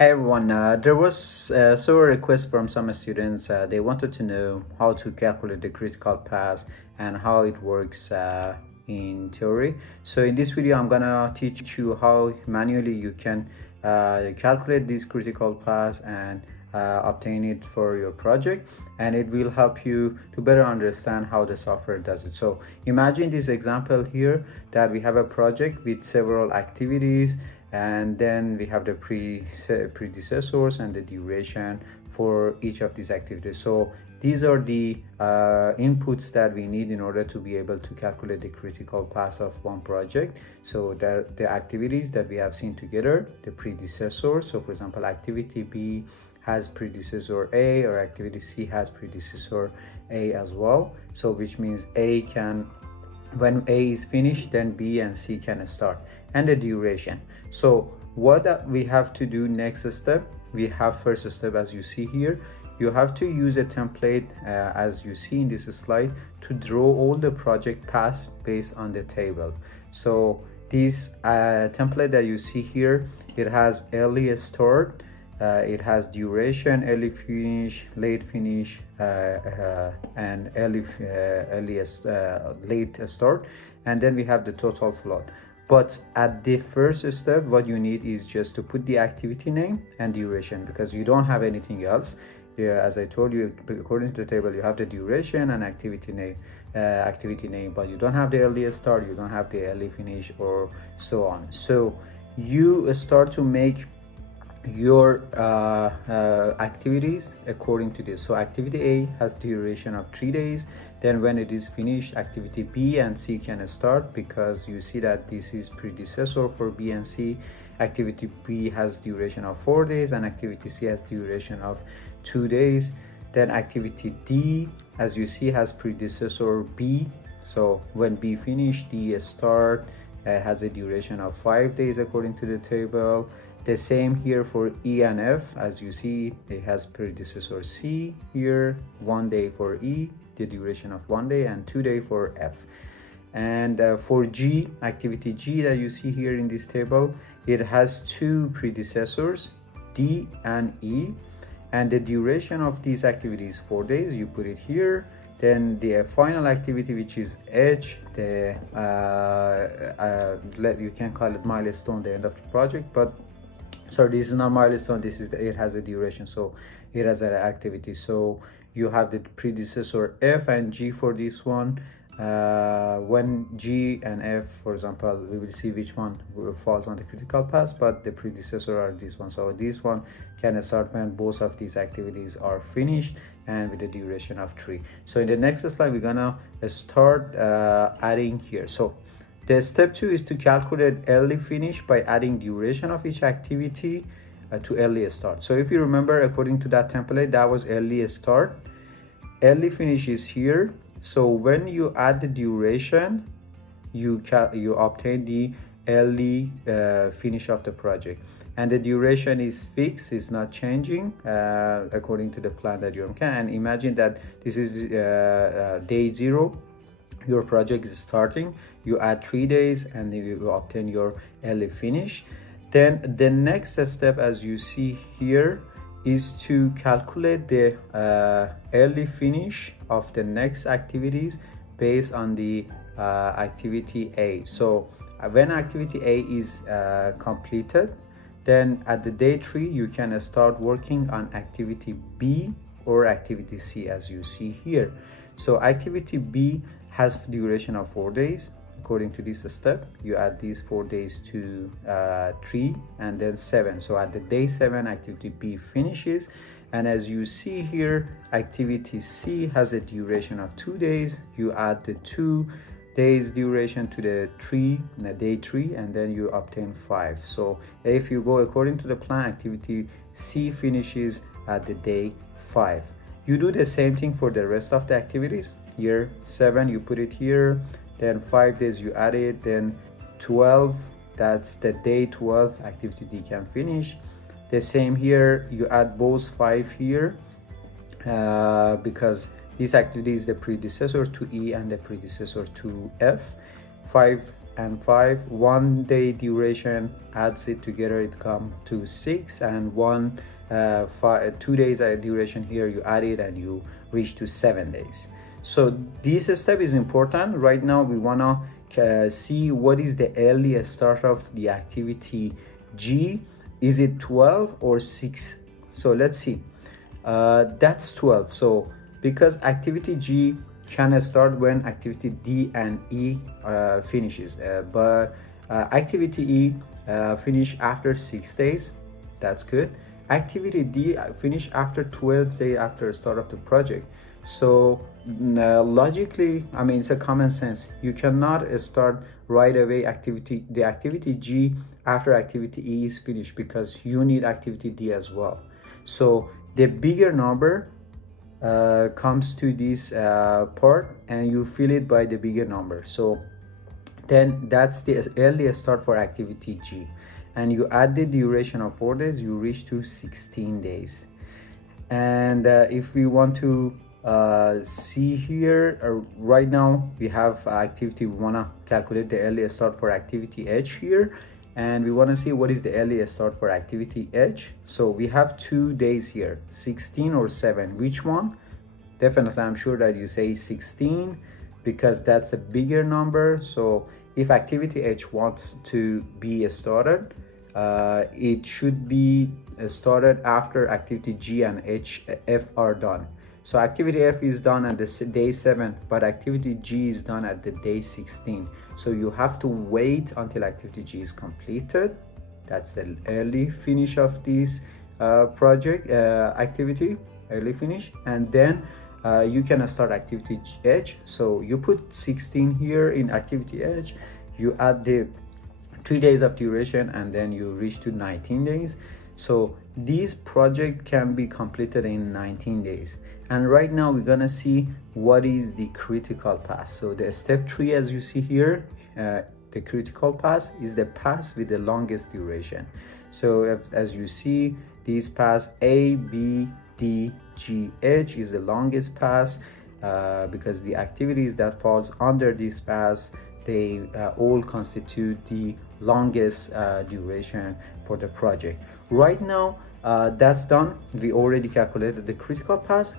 Hey everyone, there was a request from some students. They wanted to know how to calculate the critical path and how it works in theory. So in this video, I'm gonna teach you how manually you can calculate this critical path and obtain it for your project, and it will help you to better understand how the software does it. So imagine this example here that we have a project with several activities, and then we have the predecessors and the duration for each of these activities. So these are the inputs that we need in order to be able to calculate the critical path of one project. So the activities that we have seen together, the predecessors. So for example, activity B has predecessor A, or activity C has predecessor A as well. So which means A can, when A is finished, then B and C can start, and the duration. So what we have to do next step, we have first step, as you see here, you have to use a template as you see in this slide to draw all the project paths based on the table. So this template that you see here, it has early start, it has duration, early finish, late finish, and late start, and then we have the total float. But at the first step, what you need is just to put the activity name and duration, because you don't have anything else. As I told you, according to the table, you have the duration and activity name, but you don't have the early start, you don't have the early finish, or so on. So you start to make your activities according to this. So activity A has duration of 3 days. Then when it is finished, activity B and C can start, because you see that this is predecessor for B and C. Activity B has duration of 4 days, and activity C has duration of 2 days. Then activity D, as you see, has predecessor B. So when B finish, D start, has a duration of 5 days according to the table. The same here for E and F. As you see, it has predecessor C here, 1 day for E, the duration of 1 day, and 2 days for F. And for G, activity G that you see here in this table, it has 2 predecessors, D and E, and the duration of these activities 4 days. You put it here. Then the final activity, which is H, the you can call it milestone, the end of the project, but so this is not milestone, this is it has a duration, so it has an activity. So you have the predecessor F and G for this one. When G and F, for example, we will see which one falls on the critical path, but the predecessor are this one. So this one can start when both of these activities are finished, and with a duration of 3. So in the next slide, we're gonna start adding here. So the step 2 is to calculate early finish by adding duration of each activity to early start. So if you remember, according to that template, that was early start. Early finish is here. So when you add the duration, you obtain the early finish of the project, and the duration is fixed, it's not changing according to the plan that you're on. And imagine that this is day 0. Your project is starting, you add 3 days, and you obtain your early finish. Then the next step, as you see here, is to calculate the early finish of the next activities based on the activity A. So when activity A is completed, then at the day 3 you can start working on activity B or activity C, as you see here. So activity B has duration of 4 days. According to this step, you add these 4 days to 3 and then 7. So at the day 7, activity B finishes, and as you see here, activity C has a duration of 2 days. You add the 2 days duration to the day 3, and then you obtain 5. So if you go according to the plan, activity C finishes at the day 5. You do the same thing for the rest of the activities. Here 7, you put it here, then 5 days you add it, then 12, that's the day 12, activity D can finish. The same here, you add both 5 here because this activity is the predecessor to E and the predecessor to F. 5 and 5. 1 day duration, adds it together, it come to 6, and 2 days duration here, you add it and you reach to 7 days. So this step is important. Right now we wanna see what is the earliest start of the activity G. Is it 12 or 6? So let's see. That's 12. So because activity G can start when activity D and E finishes, but activity E finish after 6 days. That's good. Activity D finish after 12 days after start of the project. So logically, I mean, it's a common sense. You cannot start right away the activity G after activity E is finished, because you need activity D as well. So the bigger number comes to this part, and you fill it by the bigger number. So then that's the earliest start for activity G, and you add the duration of 4 days, you reach to 16 days. And if we want to see here, right now we have activity, we want to calculate the earliest start for activity H here, and we want to see what is the earliest start for activity H. So we have 2 days here, 16 or 7, which one? Definitely, I'm sure that you say 16, because that's a bigger number. So if activity H wants to be started, it should be started after activity G and F are done. So activity F is done at the day 7, but activity G is done at the day 16. So you have to wait until activity G is completed. That's the early finish of this project activity, early finish, and then you can start activity H. So you put 16 here in activity H, you add the 3 days of duration, and then you reach to 19 days. So this project can be completed in 19 days. And right now we're gonna see what is the critical path. So the step 3, as you see here, the critical path is the path with the longest duration. So as you see, these paths A, B, D, G, H is the longest path, because the activities that falls under this path, they all constitute the longest duration for the project. Right now, that's done. We already calculated the critical path.